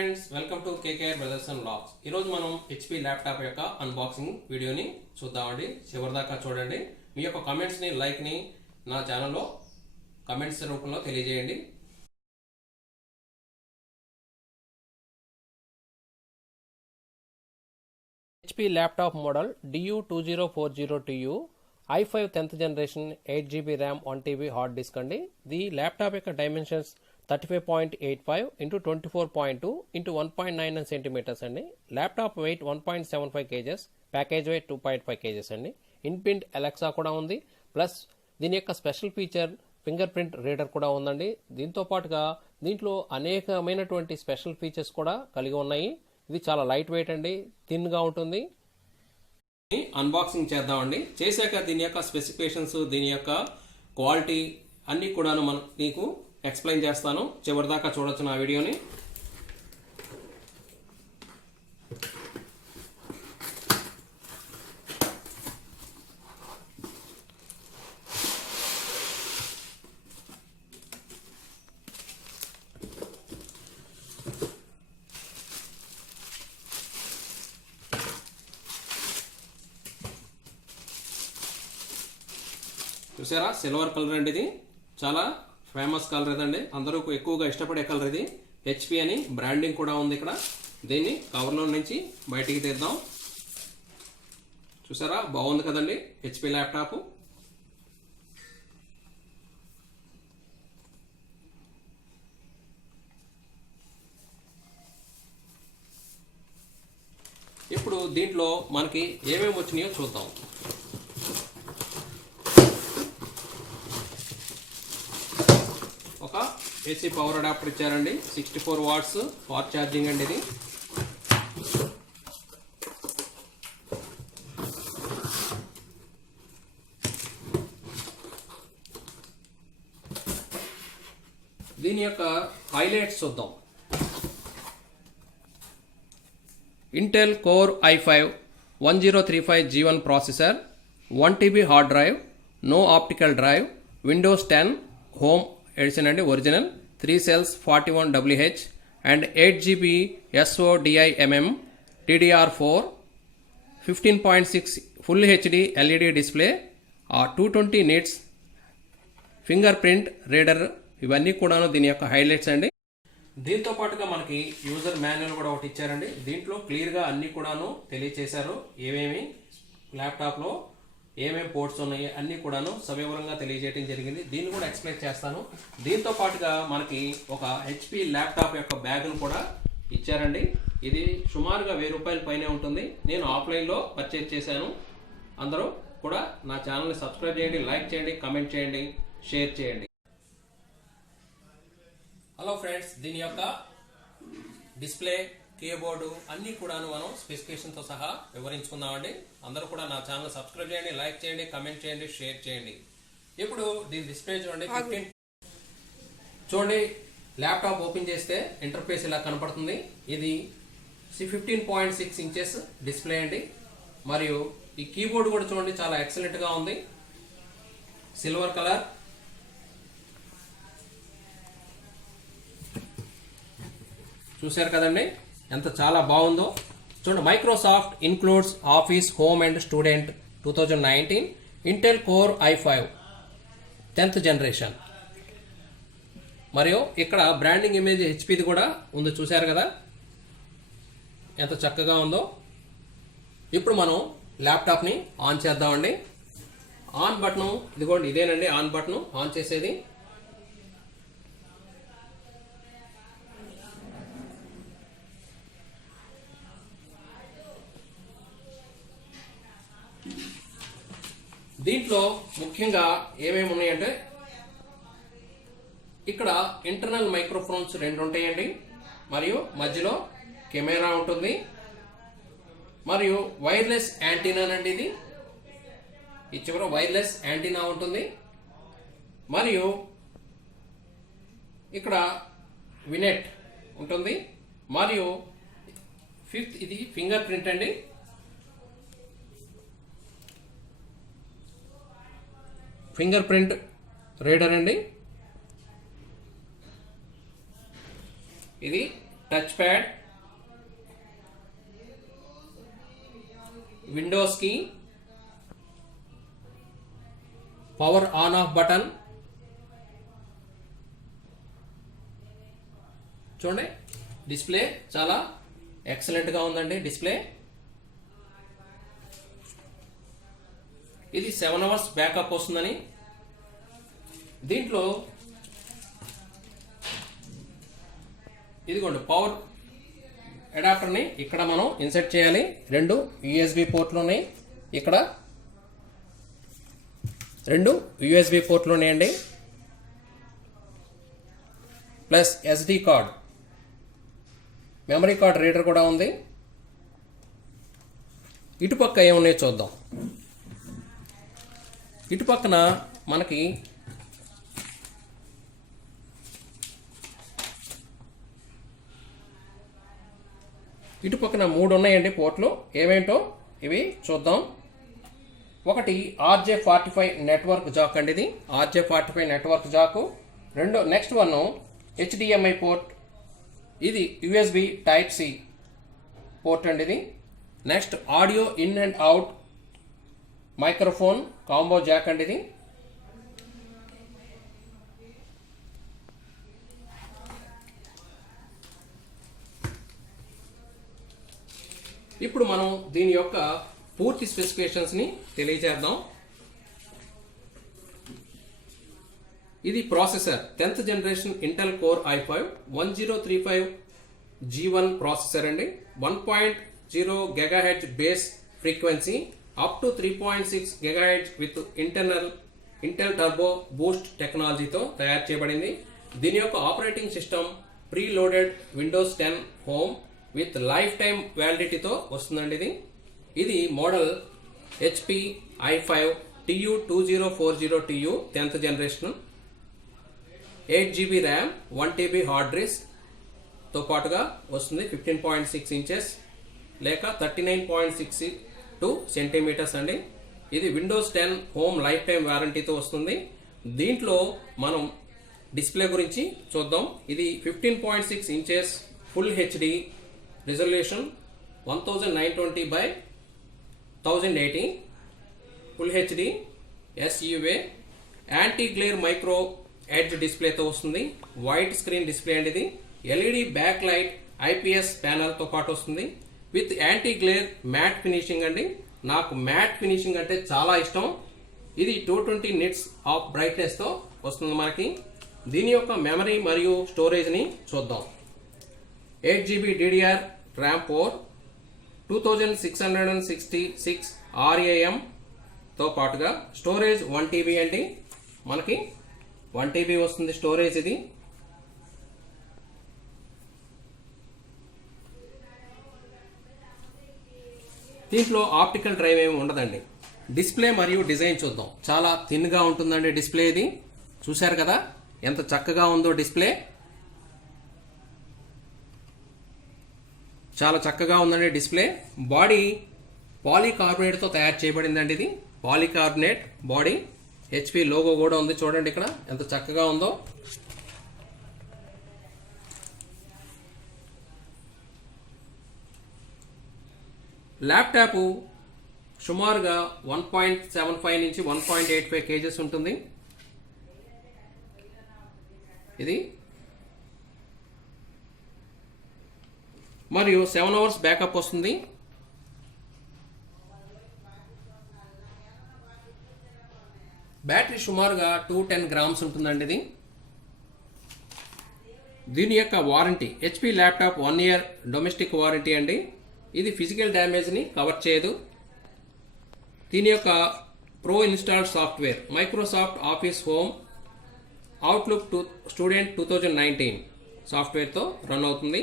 Friends, welcome to KKR brothers and blogs. ఈరోజు మనం HP laptop యొక్క అన్బాక్సింగ్ వీడియోని చూద్దామండి. చివరిదాకా చూడండి. మీ యొక్క కమెంట్స్ని, లైక్ని నా ఛానల్లో కమెంట్స్ రూపంలో తెలియజేయండి. HP laptop model DU2040TU i5 10th generation 8GB RAM 1TB hard disk అండి. ఈ ల్యాప్టాప్ యొక్క డైమెన్షన్స్ 35.85 into 24.2 into 1.99 సెంటీమీటర్స్ అండి. Laptop weight 1.75 kgs, package weight 2.5 kgs అండి. ఇన్బిల్ట్ అలెక్సా కూడా ఉంది. ప్లస్ దీని యొక్క special feature fingerprint reader కూడా ఉందండి. దీంతో పాటుగా దీంట్లో అనేకమైనటువంటి స్పెషల్ ఫీచర్స్ కూడా కలిగి ఉన్నాయి. ఇది చాలా లైట్ వెయిట్ అండి, థిన్ గా ఉంటుంది. అన్బాక్సింగ్ చేద్దామండి. చేశాక దీని యొక్క స్పెసిఫికేషన్స్, దీని యొక్క క్వాలిటీ అన్ని కూడాను మీకు ఎక్స్ప్లెయిన్ చేస్తాను. చివరిదాకా చూడొచ్చు నా వీడియోని. చూసారా, సిల్వర్ కలర్ అండి. ఇది చాలా ఫేమస్ కలర్ ఇదండి, అందరూ ఎక్కువగా ఇష్టపడే కలర్ ఇది. హెచ్పి అని బ్రాండింగ్ కూడా ఉంది ఇక్కడ. దీన్ని కవర్లో నుంచి బయటికి తీద్దాం. చూసారా, బాగుంది కదండి హెచ్పి ల్యాప్టాప్. ఇప్పుడు దీంట్లో మనకి ఏమేమి వచ్చినాయో చూద్దాం. ఒక ఏసీ పవర్ అడాప్టర్ ఇచ్చారండి, 64 వాట్స్ ఫాస్ట్ ఛార్జింగ్ అండి ఇది. దీని యొక్క హైలైట్స్ చూద్దాం. Intel core i5 1035G1 processor, 1TB hard drive, no optical drive, Windows 10 home edition అండి, original, 3 cells 41WH and 8GB SODIMM DDR4, 15.6 full HD LED display, 220 nits fingerprint reader. ఇవన్నీ కూడాను దీని యొక్క హైలైట్స్ అండి. దీంతో పాటుగా మనకి యూజర్ మాన్యువల్ కూడా ఒకటి ఇచ్చారండి. దీంట్లో క్లియర్గా అన్ని కూడాను తెలియచేశారు. ఏమేమి ల్యాప్టాప్లో ఏమేమి పోర్ట్స్ ఉన్నాయి అన్ని కూడాను సవివరంగా తెలియజేయడం జరిగింది. దీన్ని కూడా ఎక్స్ప్లెయిన్ చేస్తాను. దీంతో పాటుగా మనకి ఒక హెచ్పి ల్యాప్టాప్ యొక్క బ్యాగ్ను కూడా ఇచ్చారండి. ఇది సుమారుగా 1000 రూపాయల పైనే ఉంటుంది. నేను ఆఫ్లైన్లో పర్చేజ్ చేశాను. అందరూ కూడా నా ఛానల్ని సబ్స్క్రైబ్ చేయండి, లైక్ చేయండి, కమెంట్ చేయండి, షేర్ చేయండి. హలో ఫ్రెండ్స్, దీని యొక్క డిస్ప్లే, కీబోర్డు అన్ని కూడాను మనం స్పెసిఫికేషన్తో సహా వివరించుకుందామండి. అందరూ కూడా నా ఛానల్ సబ్స్క్రైబ్ చేయండి, లైక్ చేయండి, కమెంట్ చేయండి, షేర్ చేయండి. ఇప్పుడు దీని డిస్ప్లే చూడండి. చూడండి, ల్యాప్టాప్ ఓపెన్ చేస్తే ఇంటర్ఫేస్ ఇలా కనపడుతుంది. ఇది 15.6 inches డిస్ప్లే అండి. మరియు ఈ కీబోర్డ్ కూడా చూడండి, చాలా ఎక్సలెంట్ గా ఉంది, సిల్వర్ కలర్. చూశారు కదండి ఎంత చాలా బాగుందో. చూడండి, Microsoft includes office, home and student 2019, Intel core i5 10th generation. మరియు ఇక్కడ బ్రాండింగ్ ఇమేజ్ హెచ్పిది కూడా ఉంది. చూశారు కదా ఎంత చక్కగా ఉందో. ఇప్పుడు మనం ల్యాప్టాప్ని ఆన్ చేద్దామండి. ఆన్ బటన్ ఇదిగోండి, ఇదేనండి ఆన్ బటన్. ఆన్ చేసేది దీంట్లో ముఖ్యంగా ఏమేమి ఉన్నాయంటే, ఇక్కడ ఇంటర్నల్ మైక్రోఫోన్స్ 2 ఉంటాయండి. మరియు మధ్యలో కెమెరా ఉంటుంది. మరియు వైర్లెస్ యాంటీనా అండి ఇది. ఈ చివర వైర్లెస్ యాంటీనా ఉంటుంది. మరియు ఇక్కడ వినెట్ ఉంటుంది. మరియు ఫిఫ్త్ ఇది ఫింగర్ ప్రింట్ అండి. ఫింగర్ ప్రింట్ రీడర్ అండి. ఇది touchpad, Windows key, power on off button. చూడండి డిస్ప్లే చాలా ఎక్సలెంట్ గా ఉందండి. డిస్ప్లే ఇది 7 hours బ్యాకప్ వస్తుందని. దీంట్లో ఇదిగోండి పవర్ అడాప్టర్ని ఇక్కడ మనం ఇన్సర్ట్ చేయాలి. 2 USB పోర్ట్లు ఉన్నాయి. ఇక్కడ 2 USB పోర్ట్లు ఉన్నాయండి. Plus SD card, memory card reader కూడా ఉంది. ఇటుపక్క ఏమున్నాయో చూద్దాం. ఇటుపక్కన మనకి ఇటుపక్కన 3 ఉన్నాయండి పోర్ట్లు. ఏమేంటో ఇవి చూద్దాం. ఒకటి RJ45 నెట్వర్క్ జాక్ అండి. ఇది RJ45 network jack. Next one HDMI port. ఇది USB టైప్ C పోర్ట్ అండి. ఇది next audio in and out microphone combo jack అండి. ఇది ఇప్పుడు మనం దీని యొక్క పూర్తి స్పెసిఫికేషన్స్ ని తెలియజేద్దాం. ఇది processor 10th generation Intel core i5 1035 G1 processor అండి. 1.0 GHz base frequency up to 3.6 GHz with Intel turbo boost టెక్నాలజీతో తయారు చేయబడింది. దీని యొక్క operating system preloaded Windows 10 home with lifetime వ్యాలిడిటీతో వస్తుందండి. ఇది model HP i5 TU2040TU 10th generation. 8GB RAM, 1TB hard disk తో పాటుగా వస్తుంది. 15.6 inches లేక 39.62 సెంటీమీటర్స్ అండి. ఇది విండోస్ 10 హోమ్ లైఫ్ టైమ్ వారంటీతో వస్తుంది. దీంట్లో మనం డిస్ప్లే గురించి చూద్దాం. ఇది 15.6 inches full HD resolution 1920 by 1080 full HD SUV anti glare micro edge డిస్ప్లేతో వస్తుంది. వైట్ స్క్రీన్ డిస్ప్లే అండి. ఇది LED backlight IPS panel తో పాటు వస్తుంది with anti glare matte finishing అండి. నాకు మ్యాట్ ఫినిషింగ్ అంటే చాలా ఇష్టం. ఇది 220 nits ఆఫ్ బ్రైట్నెస్ తో వస్తుంది మనకి. దీని యొక్క మెమరీ మరియు స్టోరేజ్ ని చూద్దాం. 8GB DDR ర్యామ్ 4, 2666 RAM తో పాటుగా స్టోరేజ్ 1TB అండి. మనకి 1TB వస్తుంది స్టోరేజ్. ఇది దీంట్లో ఆప్టికల్ డ్రైవ్ ఏమి ఉండదండి. డిస్ప్లే మరియు డిజైన్ చూద్దాం. చాలా థిన్ గా ఉంటుందండి డిస్ప్లే. ఇది చూశారు కదా ఎంత చక్కగా ఉందో డిస్ప్లే. చాలా చక్కగా ఉందండి డిస్ప్లే. బాడీ పాలీకార్బోనేట్ తో తయారు చేయబడిందండి. ఇది పాలీకార్బోనేట్ బాడీ. HP లోగో కూడా ఉంది చూడండి ఇక్కడ ఎంత చక్కగా ఉందో. ల్యాప్టాప్ సుమారుగా 1.75 నుంచి 1.85 kgs ఉంటుంది. ఇది మరియు 7 hours బ్యాకప్ వస్తుంది. బ్యాటరీ సుమారుగా 210 grams ఉంటుందండి. ఇది దీని యొక్క warranty HP laptop 1 year domestic warranty అండి. ఇది ఫిజికల్ డ్యామేజ్ ని కవర్ చేయదు. దీని యొక్క pro installed software Microsoft office home outlook student 2019 software తో రన్ అవుతుంది.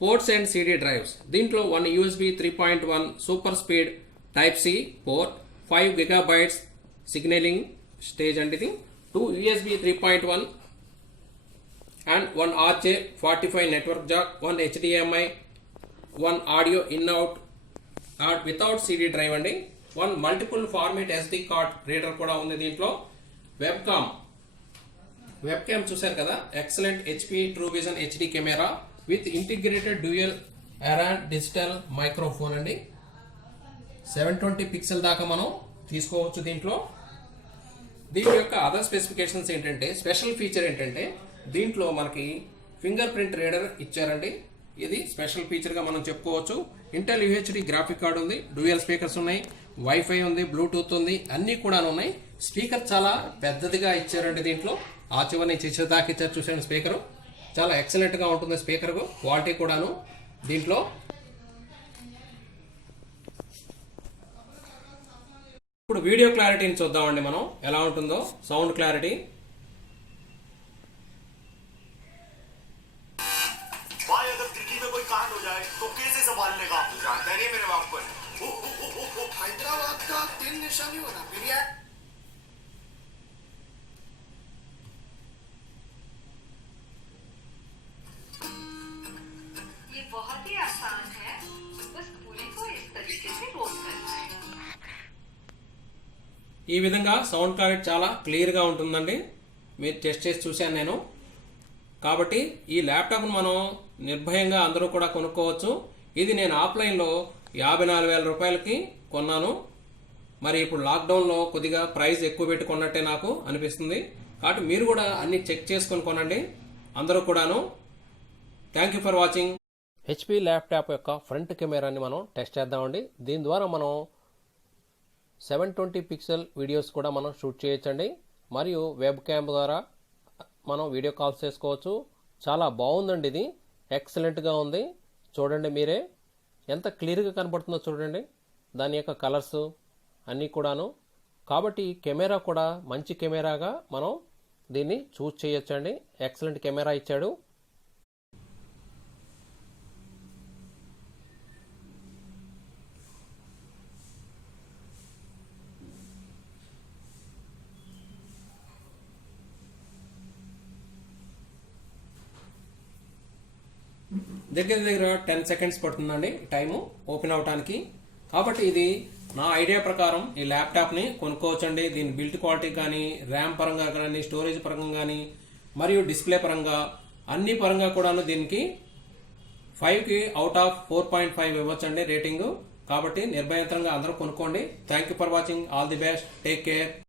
Ports and CD drives. దీంట్లో 1 USB 3.1 super speed type C port, 5 GB signalling stage అండి. ఇది 2 USB 3.1 and 1 RJ45 network Jack, 1 HDMI, 1 audio in out without CD drive అండి. 1 multiple format SD card reader కూడా ఉంది దీంట్లో. Webcam చూశారు కదా excellent HP true vision HD camera, with integrated dual array digital microphone అండి. 720 pixel దాకా మనం తీసుకోవచ్చు దీంట్లో. దీని యొక్క అదర్ స్పెసిఫికేషన్స్ ఏంటంటే, స్పెషల్ ఫీచర్ ఏంటంటే దీంట్లో మనకి ఫింగర్ ప్రింట్ రీడర్ ఇచ్చారండి. ఇది స్పెషల్ ఫీచర్ గా మనం చెప్పుకోవచ్చు. ఇంటెల్ యూహెచ్డి గ్రాఫిక్ కార్డ్ ఉంది, డ్యూయల్ స్పీకర్స్ ఉన్నాయి, వైఫై ఉంది, బ్లూటూత్ ఉంది, అన్ని కూడా ఉన్నాయి. స్పీకర్ చాలా పెద్దదిగా ఇచ్చారండి దీంట్లో. ఆ చివరిని దాకా ఇచ్చారు చూసాను. స్పీకర్ చాలా ఎక్సలెంట్ గా ఉంటుంది. స్పీకర్ క్వాలిటీ కూడాను దీంట్లో. ఇప్పుడు వీడియో క్లారిటీని చూద్దామండి మనం ఎలా ఉంటుందో. సౌండ్ క్లారిటీ हैदराबाद का 3 निशानी होना बिरिया ये बहुत ही आसान है, बस पूरी को इस तरीके से रोल करना है. ఈ విధంగా సౌండ్ క్లారిటీ చాలా క్లియర్ గా ఉంటుందండి. మీరు టెస్ట్ చేసి చూశాను నేను. కాబట్టి ఈ ల్యాప్టాప్ మనం నిర్భయంగా అందరూ కూడా కొనుక్కోవచ్చు. ఇది నేను ఆఫ్లైన్లో 54,000 రూపాయలకి కొన్నాను. మరి ఇప్పుడు లాక్డౌన్లో కొద్దిగా ప్రైస్ ఎక్కువ పెట్టి కొన్నట్టే నాకు అనిపిస్తుంది. కాబట్టి మీరు కూడా అన్ని చెక్ చేసుకొని కొనండి అందరూ కూడాను. Thank you for watching. HP laptop యొక్క ఫ్రంట్ కెమెరాని మనం టెస్ట్ చేద్దామండి. దీని ద్వారా మనం 720 పిక్సెల్ వీడియోస్ కూడా మనం షూట్ చేయొచ్చండి. మరియు వెబ్ క్యామ్ ద్వారా మనం వీడియో కాల్స్ చేసుకోవచ్చు. చాలా బాగుందండి. ఇది ఎక్సలెంట్గా ఉంది. చూడండి మీరే ఎంత క్లియర్గా కనబడుతుందో చూడండి. దాని యొక్క కలర్స్ అన్నీ కూడాను. కాబట్టి ఈ కెమెరా కూడా మంచి కెమెరాగా మనం దీన్ని చూస్ చేయొచ్చండి. ఎక్సలెంట్ కెమెరా ఇచ్చాడు. దగ్గర 10 సెకండ్స్ పడుతుందండి టైము ఓపెన్ అవడానికి. కాబట్టి ఇది నా ఐడియా ప్రకారం ఈ ల్యాప్టాప్ని కొనుక్కోవచ్చండి. దీని బిల్డ్ క్వాలిటీ కానీ, ర్యామ్ పరంగా కానీ, స్టోరేజ్ పరంగా కానీ, మరియు డిస్ప్లే పరంగా అన్ని పరంగా కూడాను దీనికి 5కి అవుట్ ఆఫ్ 4.5 ఇవ్వచ్చండి రేటింగ్. కాబట్టి నిర్భయంగా అందరూ కొనుక్కోండి. Thank you for watching. All the best. Take care.